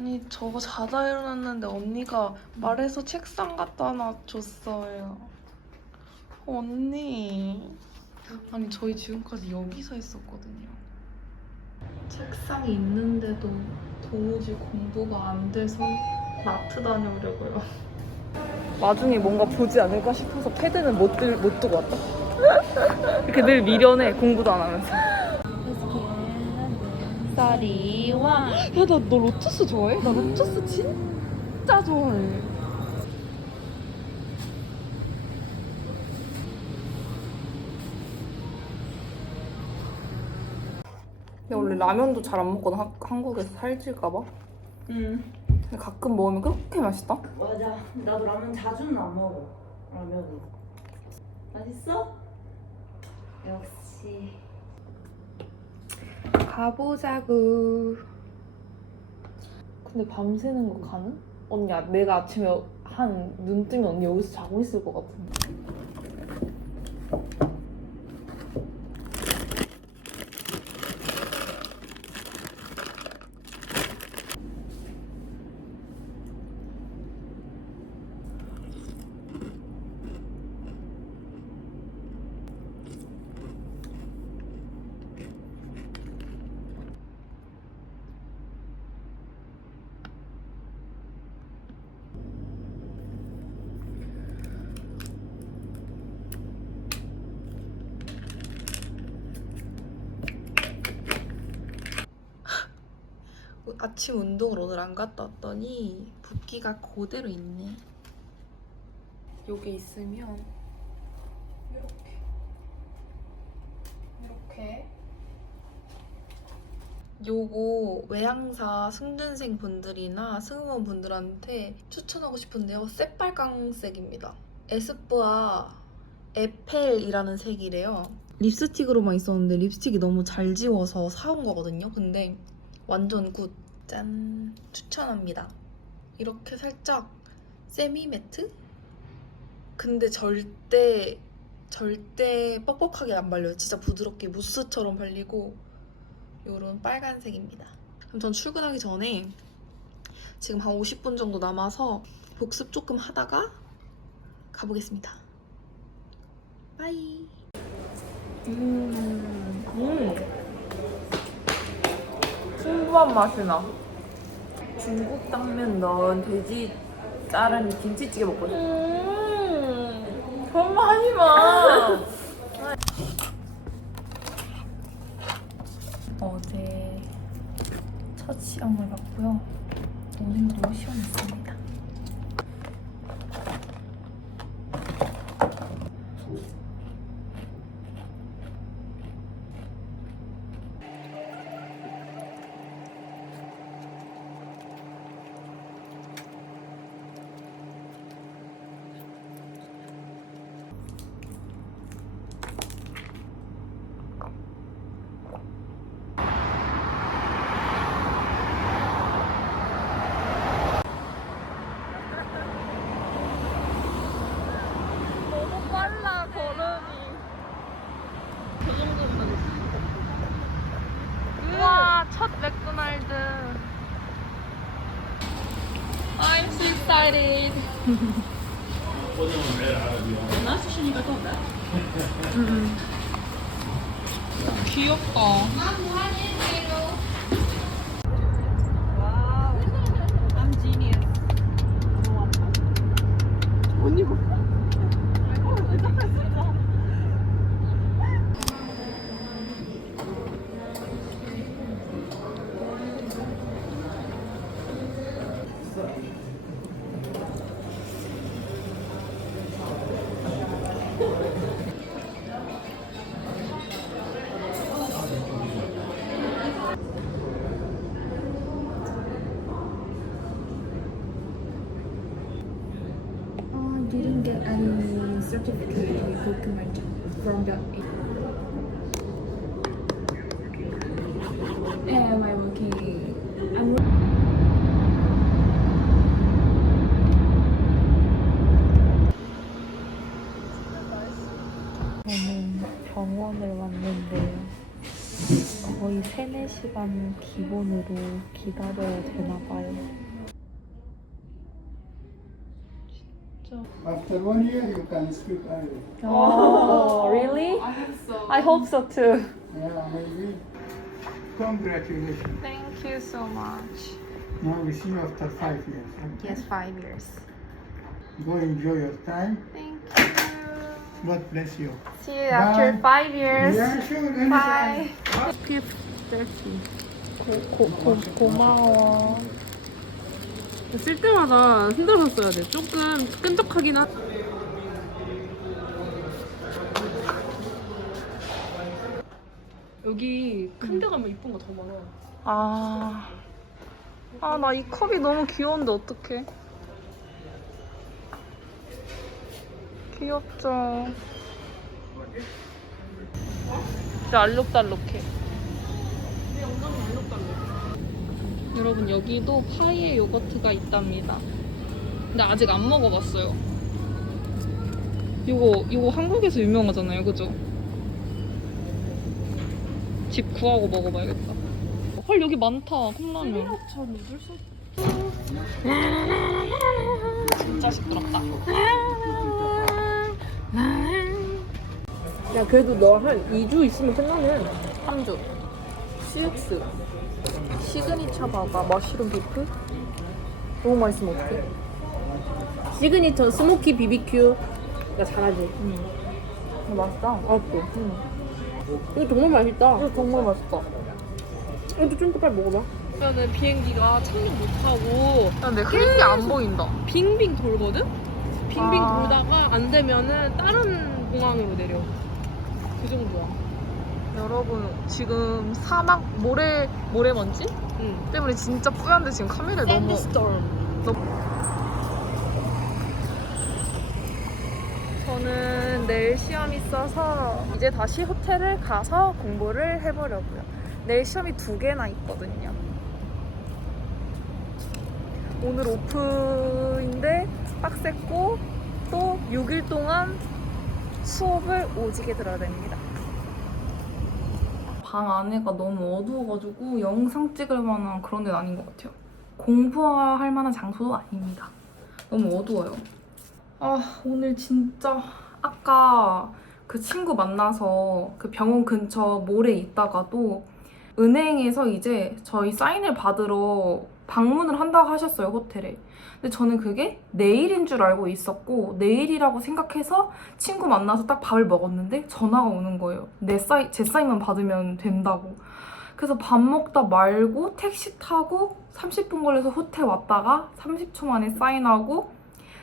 아니 저거 자다 일어났는데 언니가 말해서 책상 갖다 놔줬어요. 언니. 아니 저희 지금까지 여기서 했었거든요. 책상이 있는데도 도무지 공부가 안 돼서 마트 다녀오려고요. 나중에 뭔가 보지 않을까 싶어서 패드는 못, 들, 못 두고 왔다. 이렇게 늘 미련해 공부도 안 하면서. 쌀이와 야나 너 로투스 좋아해? 나 로투스 진짜 좋아해. 야 원래 라면도 잘 안 먹거든 하- 한국에서 살찔까봐. 응. 근데 가끔 먹으면 그렇게 맛있다. 맞아. 나도 라면 자주는 안 먹어. 라면은. 맛있어? 역시. 가보자구. 근데 밤새는 거 가능? 언니 아- 내가 아침에 한 눈 뜨면 언니 여기서 자고 있을 것 같은데. 아침 운동을 오늘 안 갔다 왔더니 붓기가 그대로 있네. 요게 있으면 이렇게 이렇게 요거 외항사 승준생 분들이나 승무원 분들한테 추천하고 싶은데요. 새빨강색입니다. 에스쁘아 에펠이라는 색이래요. 립스틱으로만 있었는데 립스틱이 너무 잘 지워서 사온 거거든요. 근데 완전 굿. 짠. 추천합니다. 이렇게 살짝 세미 매트? 근데 절대 절대 뻑뻑하게 안 발려요. 진짜 부드럽게 무스처럼 발리고 요런 빨간색입니다. 그럼 전 출근하기 전에 지금 한 50분 정도 남아서 복습 조금 하다가 가보겠습니다. 빠이. 음. 음. 풍부한 맛이 나. 중국 당면 넣은 돼지 자른 김치찌개 먹고 싶어. 음, 그런 말 하지 마. 어제 첫 시험을 봤고요. 오늘도 시험 있습니다. 너무 빨라 걸음이. 저 정도면 우와 첫 맥도날드. Excited. 음. 귀엽다. 언니 뭐? I didn't get any certificate document from the Am I working? I'm 저는 병원을 왔는데요. 거의 한 3, 4시간 기본으로 기다려야 되나 봐요. After one year, you can speak Irish. Oh, really? I hope so. I hope so too. Yeah, maybe. Congratulations. Thank you so much. Now we see you after five years. okay? Yes, five years. Go enjoy your time. Thank you. God bless you. See you after Bye. five years. Yeah, sure. anytime. Bye. Gift 30. 고, 고, 고, 고마워. 쓸 때마다 힘들어서 써야 돼. 조금 끈적하긴 하. 여기 큰 데 가면 이쁜 거 더 많아. 아. 아, 나 이 컵이 너무 귀여운데, 어떡해. 귀엽죠. 진짜 알록달록해. 여러분, 여기도 파이의 요거트가 있답니다. 근데 아직 안 먹어봤어요. 이거, 이거 한국에서 유명하잖아요, 그죠? 집 구하고 먹어봐야겠다. 헐 여기 많다 컵라면 진짜 시끄럽다 야 그래도 너 한 2주 있으면 끝나네. 3주 CX 시그니처 바가 머쉬룸 비프 너무 맛있으면 어떡해? 시그니처 스모키 BBQ. 나 잘하지. 이거 맛있다 알았어. 이거 정말 맛있다. 이거 정말 맛있다 이것도 좀더 빨리 먹어봐. 그러면 비행기가 착륙 못하고 근데 크림이 안 보인다 빙빙 돌거든? 빙빙 아. 돌다가 안 되면은 다른 공항으로 내려. 그 정도야. 여러분 지금 사막 모래 모래먼지 응. 때문에 진짜 뿌연데 지금 카메라에 너무 저는 내일 시험 있어서 이제 다시 호텔을 가서 공부를 해보려고요. 내일 시험이 두 개나 있거든요. 오늘 오프인데 빡셌고 또 6일 동안 수업을 오지게 들어야 됩니다. 방 안에가 너무 어두워가지고 영상 찍을 만한 그런 데는 아닌 것 같아요. 공부할 만한 장소도 아닙니다. 너무 어두워요. 아, 오늘 진짜 아까 그 친구 만나서 그 병원 근처 몰에 있다가도 은행에서 이제 저희 사인을 받으러 방문을 한다고 하셨어요, 호텔에. 근데 저는 그게 내일인 줄 알고 있었고, 내일이라고 생각해서 친구 만나서 딱 밥을 먹었는데 전화가 오는 거예요. 내 사인, 제 사인만 받으면 된다고. 그래서 밥 먹다 말고 택시 타고 30분 걸려서 호텔 왔다가 30초 만에 사인하고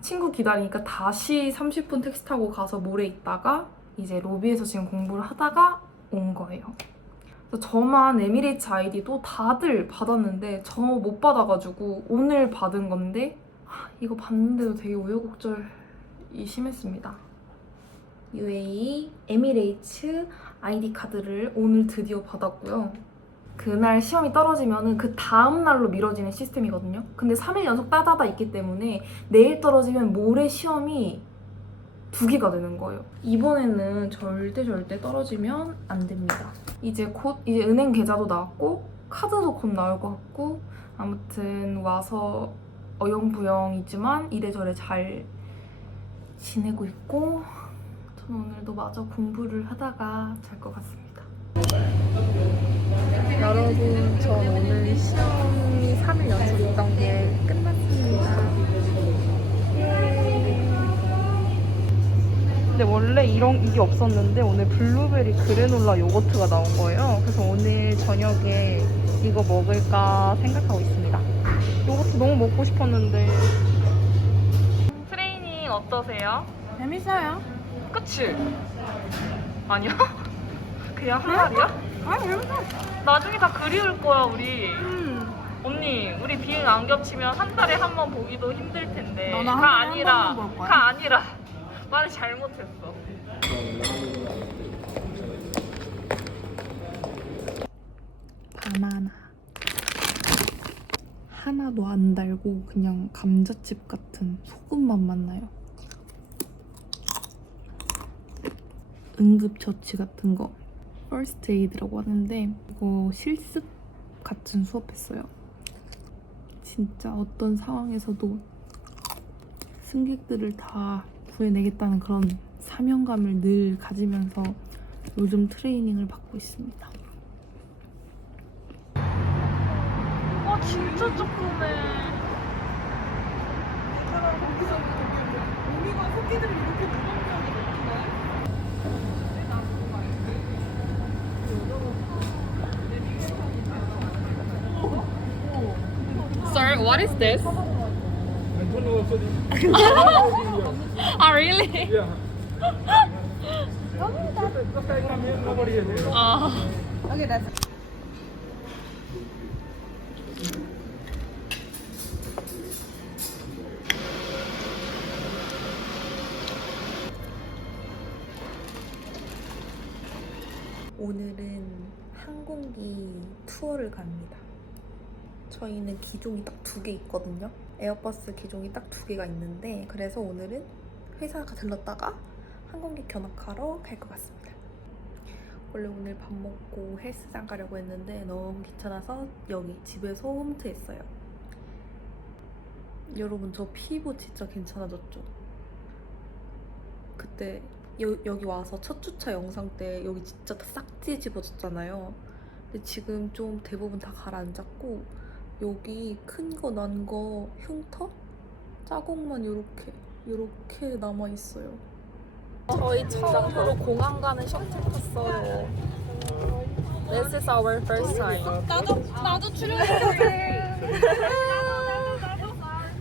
친구 기다리니까 다시 30분 택시 타고 가서 모레 있다가 이제 로비에서 지금 공부를 하다가 온 거예요. 저만 에미레이츠 아이디도 다들 받았는데 저 못 받아가지고 오늘 받은 건데 하, 이거 받는데도 되게 우여곡절이 심했습니다. UAE 에미레이츠 아이디 카드를 오늘 드디어 받았고요. 그날 시험이 떨어지면은 그 다음 날로 미뤄지는 시스템이거든요. 근데 3일 연속 따다다 있기 때문에 내일 떨어지면 모레 시험이 두 개가 되는 거예요. 이번에는 절대 절대 떨어지면 안 됩니다. 이제 곧 이제 은행 계좌도 나왔고 카드도 곧 나올 것 같고 아무튼 와서 어영부영이지만 이래저래 잘 지내고 있고 저는 오늘도 마저 공부를 하다가 잘 것 같습니다. 여러분, 전 오늘 시험이 3일 연속 있던 게 끝났습니다. 근데 이런 이게 없었는데 오늘 블루베리 그래놀라 요거트가 나온 거예요. 그래서 오늘 저녁에 이거 먹을까 생각하고 있습니다. 요거트 너무 먹고 싶었는데. 트레이닝 어떠세요? 재밌어요. 그치? 아니야? 그냥 한 말이야? 아 재밌어. 나중에 다 그리울 거야 우리. 음. 언니, 우리 비행 안 겹치면 한 달에 한 번 보기도 힘들 텐데. 너는 한가 달에 한 아니라, 번만 볼 거야? 가 아니라. 말을 잘못했어. 바나나. 하나도 안 달고 그냥 감자칩 같은 소금만 맛나요. 응급처치 같은 거. First Aid라고 하는데 이거 실습 같은 수업했어요. 진짜 어떤 상황에서도 승객들을 다 구해내겠다는 그런 사명감을 늘 가지면서 요즘 트레이닝을 받고 있습니다. 와 진짜 조그매. Sir, what is this? oh, really? Yeah. Oh. 오늘은 항공기 투어를 갑니다. 저희는 기종이 딱 두 개 있거든요. 에어버스 기종이 딱 두 개가 있는데 그래서 오늘은 회사가 들렀다가 항공기 견학하러 갈 것 같습니다. 원래 오늘 밥 먹고 헬스장 가려고 했는데 너무 귀찮아서 여기 집에서 홈트했어요. 여러분 저 피부 진짜 괜찮아졌죠? 그때 여, 여기 와서 첫 주차 영상 때 여기 진짜 싹 뒤집어졌잖아요. 근데 지금 좀 대부분 다 가라앉았고 여기 큰 거 난거 흉터? 자국만 요렇게 요렇게 남아 있어요. 저희 처음으로 공항 가는 셔틀 탔어요. This is our first time. 나도 나도 출연해야겠다.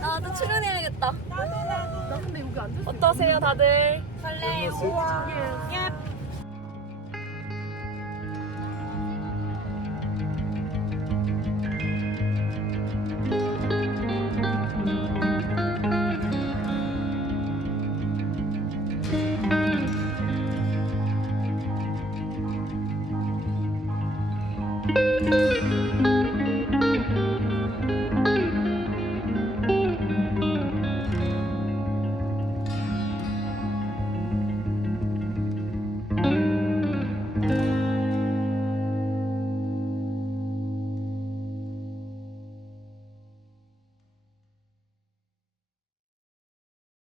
나도 출연해야겠다. 나 근데 여기 앉아. 어떠세요, 다들? 설레요. Thank